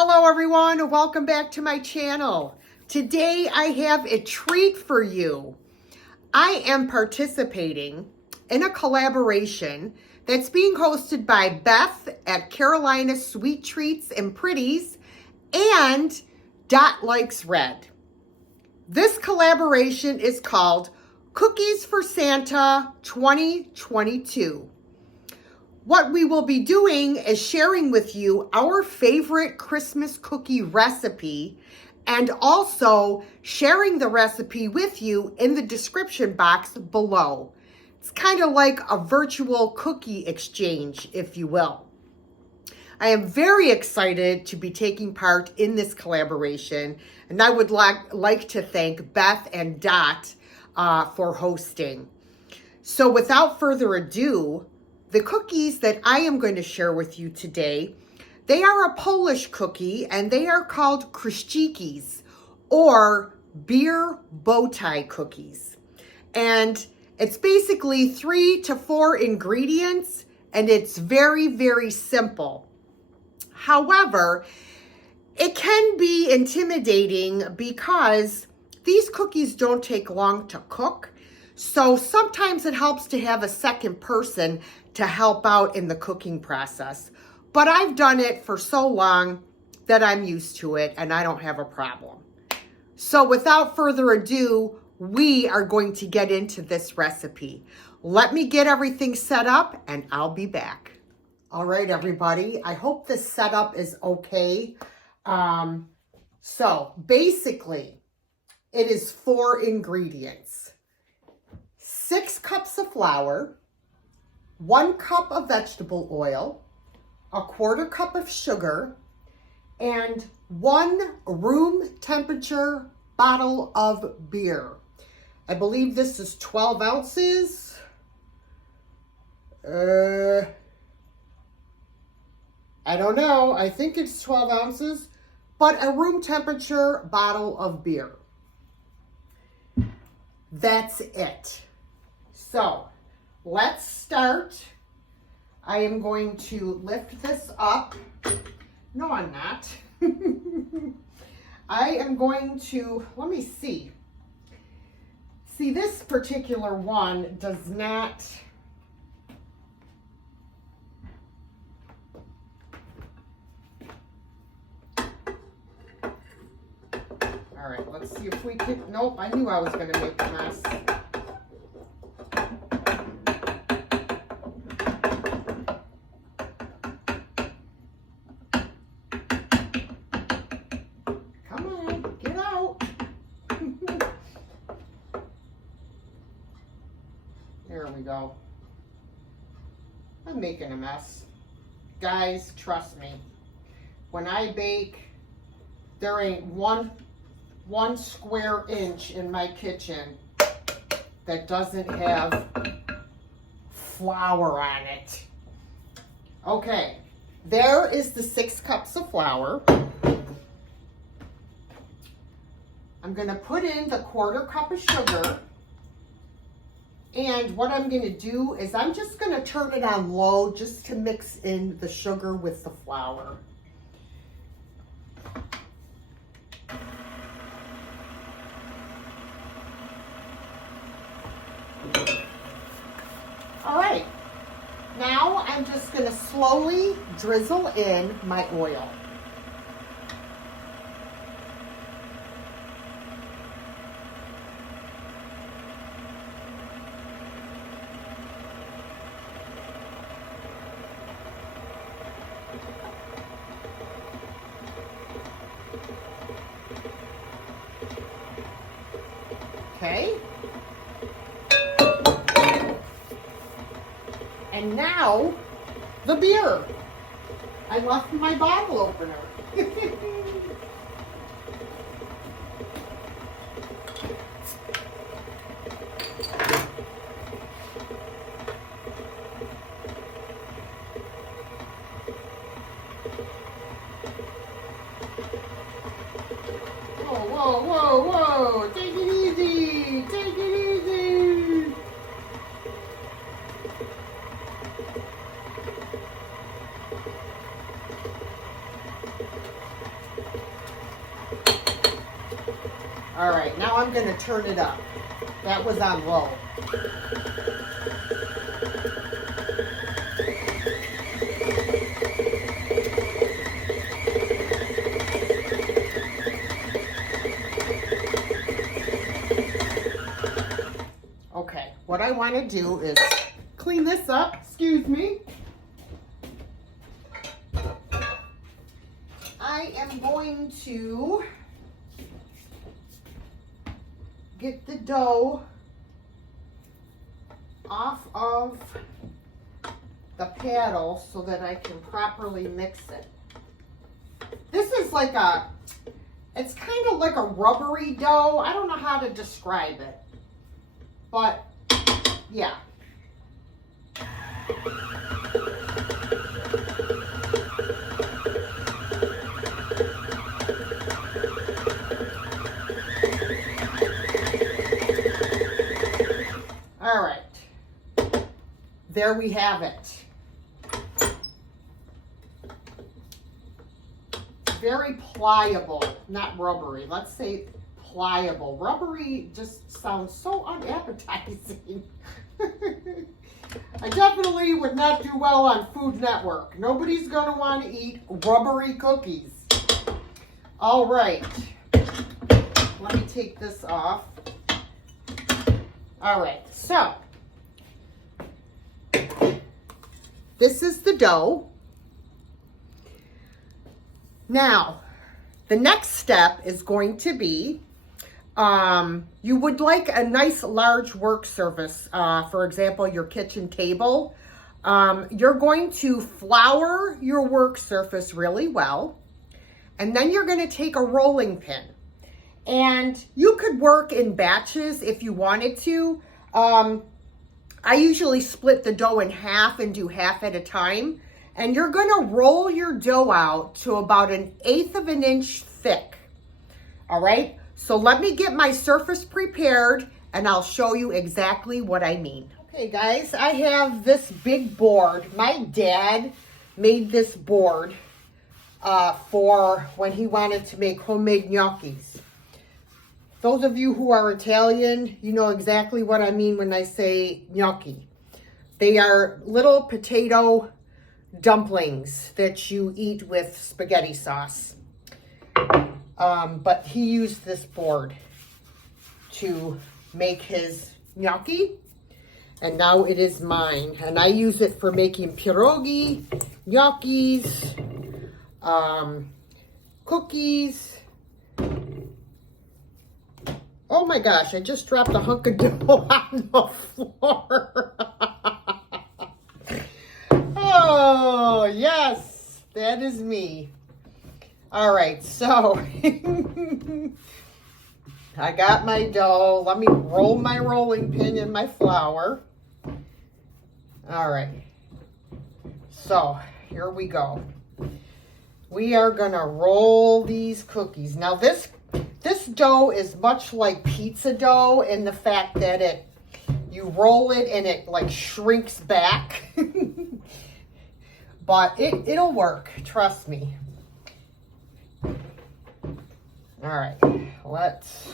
Hello everyone, and welcome back to my channel. Today I have a treat for you. I am participating in a collaboration that's being hosted by Beth at Carolina Sweet Treats and Pretties and Dot Likes Red. This collaboration is called Cookies for Santa 2022. What we will be doing is sharing with you our favorite Christmas cookie recipe and also sharing the recipe with you in the description box below. It's kind of like a virtual cookie exchange, if you will. I am very excited to be taking part in this collaboration, and I would like to thank Beth and Dot for hosting. So without further ado, the cookies that I am going to share with you today, they are a Polish cookie and they are called Kruscikis or beer bow tie cookies. And it's basically 3 to 4 ingredients and it's very, very simple. However, it can be intimidating because these cookies don't take long to cook. So sometimes it helps to have a second person to help out in the cooking process. But I've done it for so long that I'm used to it and I don't have a problem. So without further ado, we are going to get into this recipe. Let me get everything set up and I'll be back. All right, everybody. I hope this setup is okay. So basically, it is 4 ingredients. 6 cups of flour, 1 cup of vegetable oil, 1/4 cup of sugar, and 1 room temperature bottle of beer. I believe this is 12 ounces. I don't know. I think it's 12 ounces, but a room temperature bottle of beer. That's it. So let's start. I am going to lift this up. No, I'm not. I am going to, let me see. See, this particular one does not, all right, let's see if we can, nope, I knew I was going to make a mess. There we go. I'm making a mess. Guys, trust me. When I bake, there ain't one square inch in my kitchen that doesn't have flour on it. Okay, there is the 6 cups of flour. I'm gonna put in the 1/4 cup of sugar. And what I'm going to do is I'm just going to turn it on low just to mix in the sugar with the flour. All right. Now I'm just going to slowly drizzle in my oil. Okay. And now, the beer. I left my bottle opener. Whoa, whoa, whoa, whoa. Take it easy. Take it easy. All right, now I'm gonna turn it up. That was on low. Okay, what I want to do is clean this up. Excuse me. I am going to get the dough off of the paddle so that I can properly mix it. This is like it's kind of like a rubbery dough. I don't know how to describe it, but yeah. All right, there we have it. Very pliable, not rubbery. Let's say pliable. Rubbery just sounds so unappetizing. I definitely would not do well on Food Network. Nobody's going to want to eat rubbery cookies. All right, let me take this off. All right, so this is the dough. Now, the next step is going to be, you would like a nice large work surface, for example, your kitchen table. You're going to flour your work surface really well, and then you're going to take a rolling pin. And you could work in batches if you wanted to. I usually split the dough in half and do half at a time. And you're gonna roll your dough out to about 1/8 of an inch thick. All right, so let me get my surface prepared and I'll show you exactly what I mean. Okay guys, I have this big board. My dad made this board for when he wanted to make homemade gnocchis. Those of you who are Italian, you know exactly what I mean when I say gnocchi. They are little potato dumplings that you eat with spaghetti sauce. But he used this board to make his gnocchi, and now it is mine. And I use it for making pierogi, gnocchis, cookies. Oh my gosh, I just dropped a hunk of dough on the floor. Oh, yes, that is me. All right, so I got my dough. Let me roll my rolling pin in my flour. All right, so here we go. We are gonna roll these cookies. Now this dough is much like pizza dough in the fact that you roll it and it like shrinks back. But it'll work, trust me. All right, let's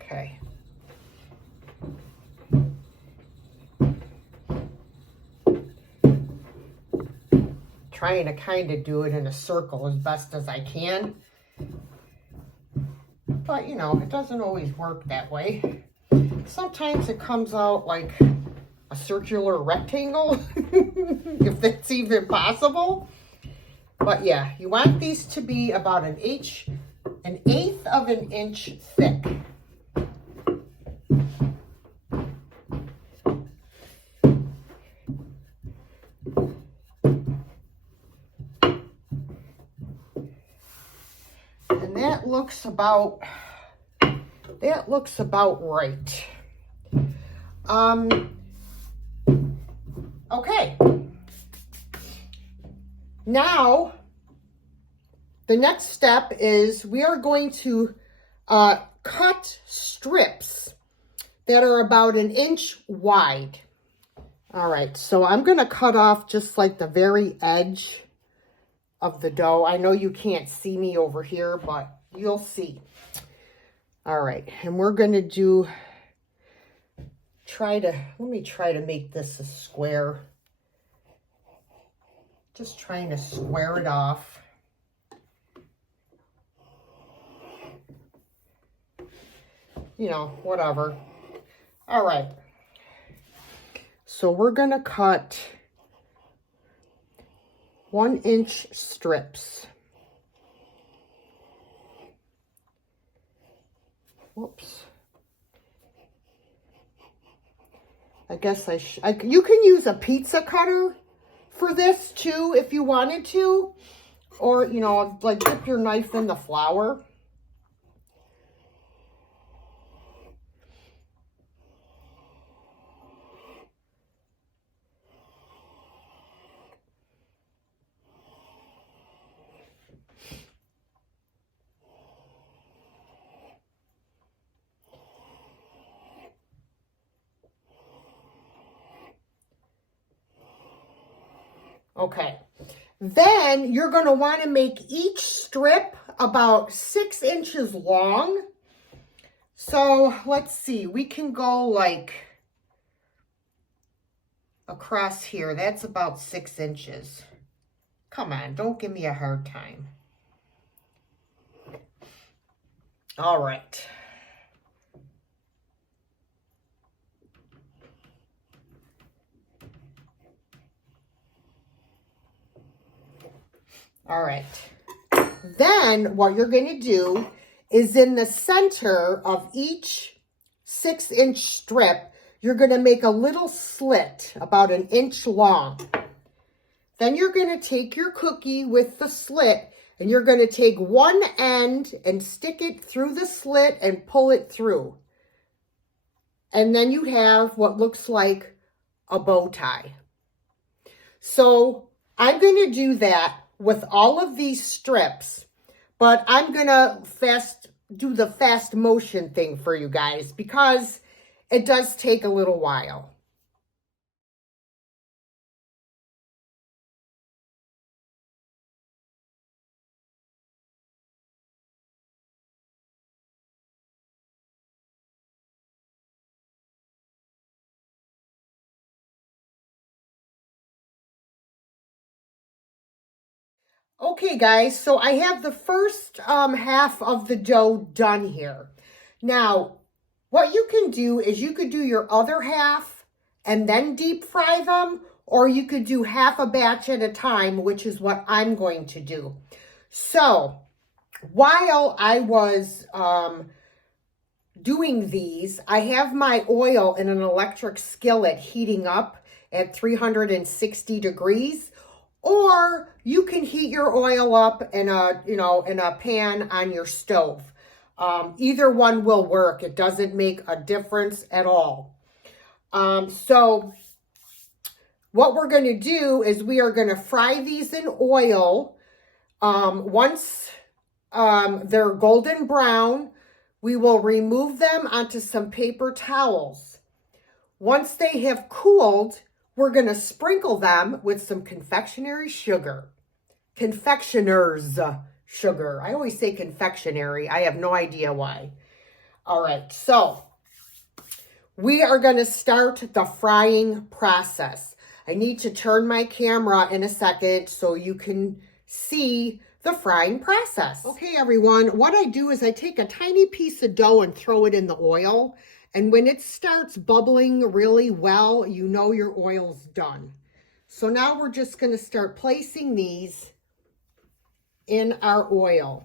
okay. Trying to kind of do it in a circle as best as I can. But, you know, it doesn't always work that way. Sometimes it comes out like a circular rectangle, if that's even possible. But yeah, you want these to be about 1/8 of an inch thick. And that looks about right. Okay. Now, the next step is we are going to cut strips that are about 1 inch wide. All right, so I'm going to cut off just like the very edge of the dough. I know you can't see me over here, but you'll see. All right, and we're going to let me try to make this a square. Just trying to square it off. You know, whatever. All right. So we're going to cut 1-inch strips. Whoops. I guess you can use a pizza cutter for this too if you wanted to. Or, you know, like dip your knife in the flour. Okay, then you're going to want to make each strip about 6 inches long. So let's see, we can go like across here. That's about 6 inches. Come on, don't give me a hard time. All right. All right. Then what you're going to do is in the center of each 6-inch strip, you're going to make a little slit about 1 inch long. Then you're going to take your cookie with the slit and you're going to take one end and stick it through the slit and pull it through. And then you have what looks like a bow tie. So I'm going to do that with all of these strips, but I'm going to do the fast motion thing for you guys because it does take a little while. Okay, guys, so I have the first half of the dough done here. Now, what you can do is you could do your other half and then deep fry them, or you could do half a batch at a time, which is what I'm going to do. So, while I was doing these, I have my oil in an electric skillet heating up at 360 degrees. Or you can heat your oil up in a pan on your stove. Either one will work. It doesn't make a difference at all. So what we're going to do is we are going to fry these in oil. Once they're golden brown, we will remove them onto some paper towels. Once they have cooled, we're going to sprinkle them with some confectionery sugar. Confectioners sugar. I always say confectionery. I have no idea why. All right, so we are going to start the frying process. I need to turn my camera in a second so you can see the frying process. Okay, everyone, what I do is I take a tiny piece of dough and throw it in the oil. And when it starts bubbling really well, you know your oil's done. So now we're just going to start placing these in our oil.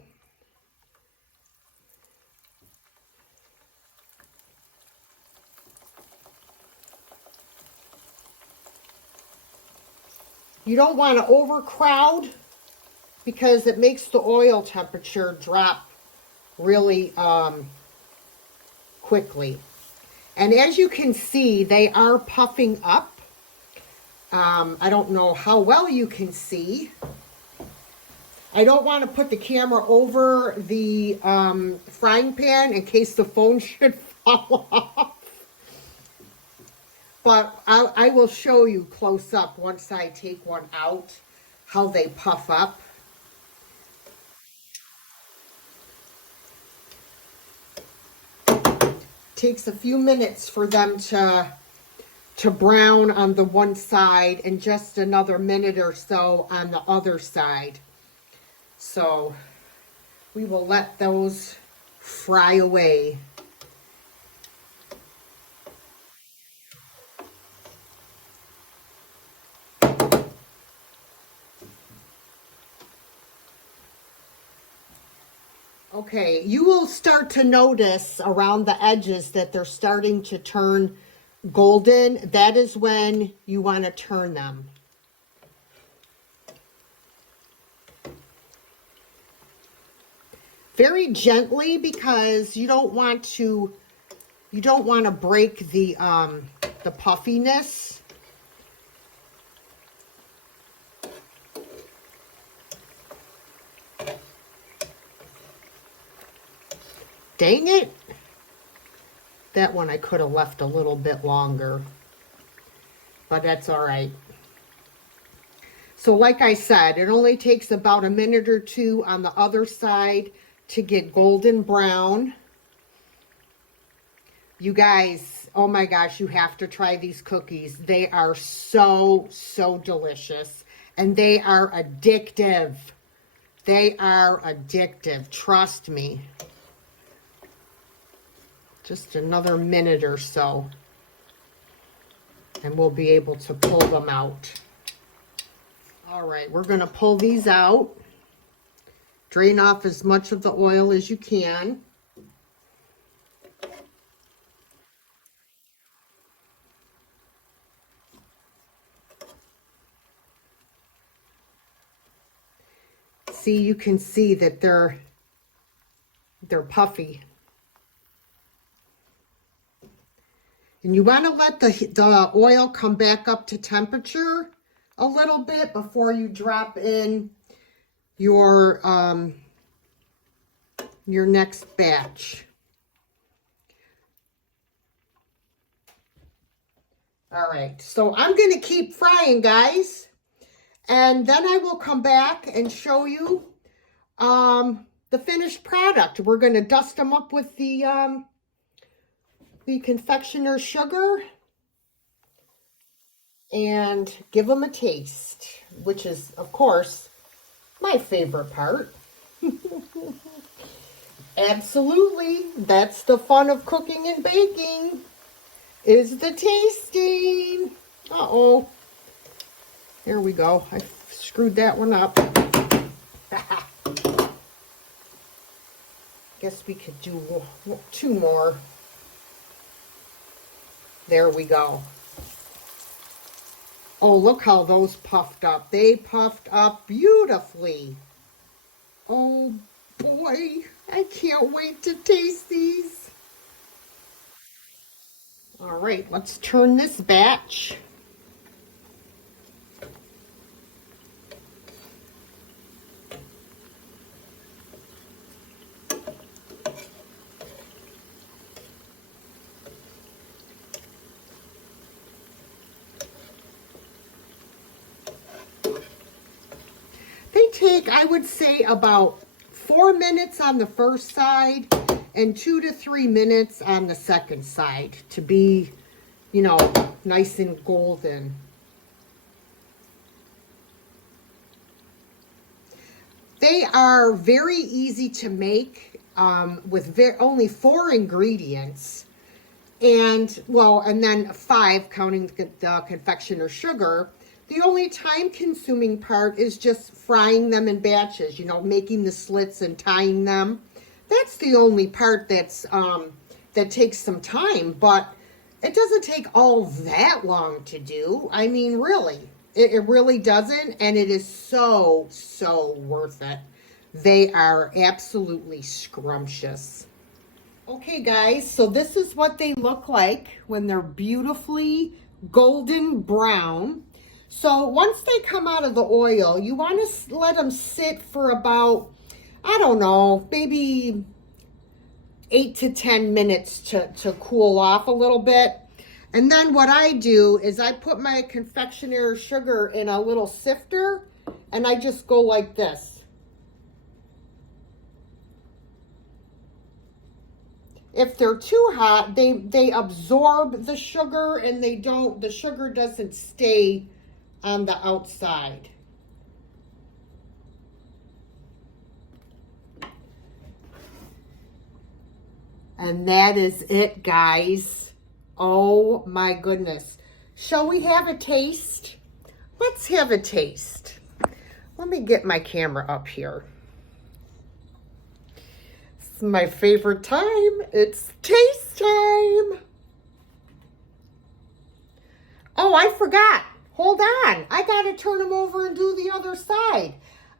You don't want to overcrowd because it makes the oil temperature drop really quickly. And as you can see, they are puffing up. I don't know how well you can see. I don't want to put the camera over the frying pan in case the phone should fall off. but I will show you close up once I take one out how they puff up. Takes a few minutes for them to brown on the one side and just another minute or so on the other side. So we will let those fry away. Okay, you will start to notice around the edges that they're starting to turn golden. That is when you want to turn them. Very gently, because you don't want to break the puffiness. Dang it. That one I could have left a little bit longer, but that's all right. So like I said, it only takes about a minute or two on the other side to get golden brown. You guys, oh my gosh, you have to try these cookies. They are so, so delicious, and they are addictive. They are addictive, trust me. Just another minute or so, and we'll be able to pull them out. All right, we're going to pull these out. Drain off as much of the oil as you can. See, you can see that they're puffy. And you want to let the oil come back up to temperature a little bit before you drop in your next batch. All right, so I'm going to keep frying, guys, and then I will come back and show you the finished product. We're going to dust them up with the confectioner's sugar and give them a taste, which is, of course, my favorite part. Absolutely, that's the fun of cooking and baking, is the tasting. Uh-oh. There we go. I screwed that one up. Guess we could do 2 more. There we go. Oh, look how those puffed up. They puffed up beautifully. Oh, boy. I can't wait to taste these. All right, let's turn this batch. Take, I would say, about 4 minutes on the first side and 2 to 3 minutes on the second side to be, you know, nice and golden. They are very easy to make with only 4 ingredients, and well, and then 5 counting the confectioner sugar. The only time-consuming part is just frying them in batches, you know, making the slits and tying them. That's the only part that's that takes some time, but it doesn't take all that long to do. I mean, really, it really doesn't, and it is so, so worth it. They are absolutely scrumptious. Okay, guys, so this is what they look like when they're beautifully golden brown. So once they come out of the oil, you want to let them sit for about, I don't know, maybe 8 to 10 minutes to cool off a little bit. And then what I do is I put my confectioner sugar in a little sifter and I just go like this. If they're too hot, they absorb the sugar and the sugar doesn't stay on the outside. And that is it, guys. Oh my goodness. Shall we have a taste? Let's have a taste. Let me get my camera up here. It's my favorite time. It's taste time. Oh, I forgot. Hold on. I got to turn them over and do the other side.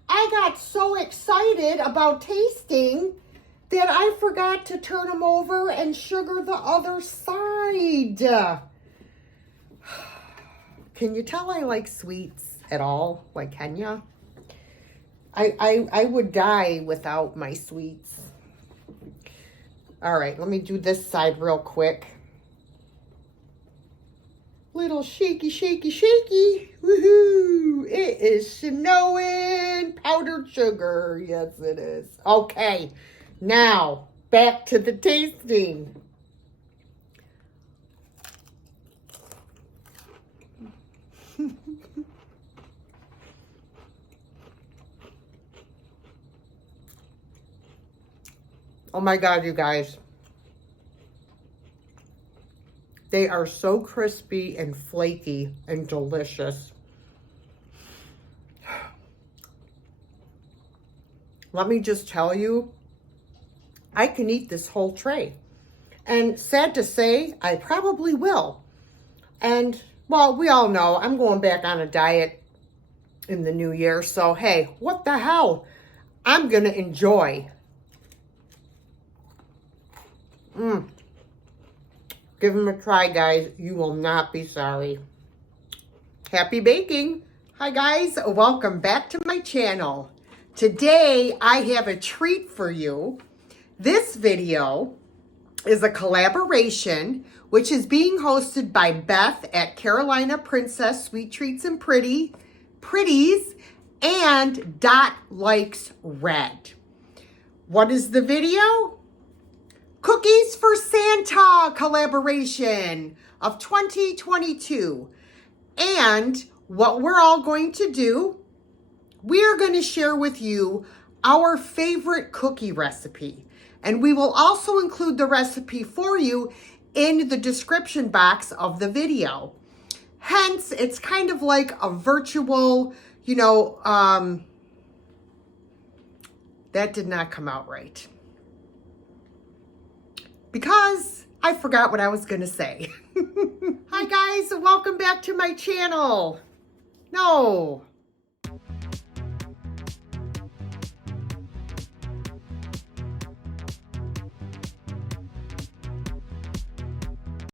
I got so excited about tasting that I forgot to turn them over and sugar the other side. Can you tell I like sweets at all? Like, can ya? I would die without my sweets. All right, let me do this side real quick. Little shaky, shaky, shaky. Woohoo! It is snowing powdered sugar. Yes, it is. Okay. Now, back to the tasting. Oh my God, you guys. They are so crispy and flaky and delicious. Let me just tell you, I can eat this whole tray. And sad to say, I probably will. And, well, we all know I'm going back on a diet in the new year. So, hey, what the hell? I'm going to enjoy. Give them a try, guys. You will not be sorry. Happy baking. Hi, guys. Welcome back to my channel. Today, I have a treat for you. This video is a collaboration which is being hosted by Beth at Carolina Princess Sweet Treats and Pretties and Dot Likes Red. What is the video? Cookies for Santa collaboration of 2022. And what we're all going to do, we are going to share with you our favorite cookie recipe. And we will also include the recipe for you in the description box of the video. Hence, it's kind of like a virtual, that did not come out right. Because I forgot what I was going to say. Hi guys, welcome back to my channel. No,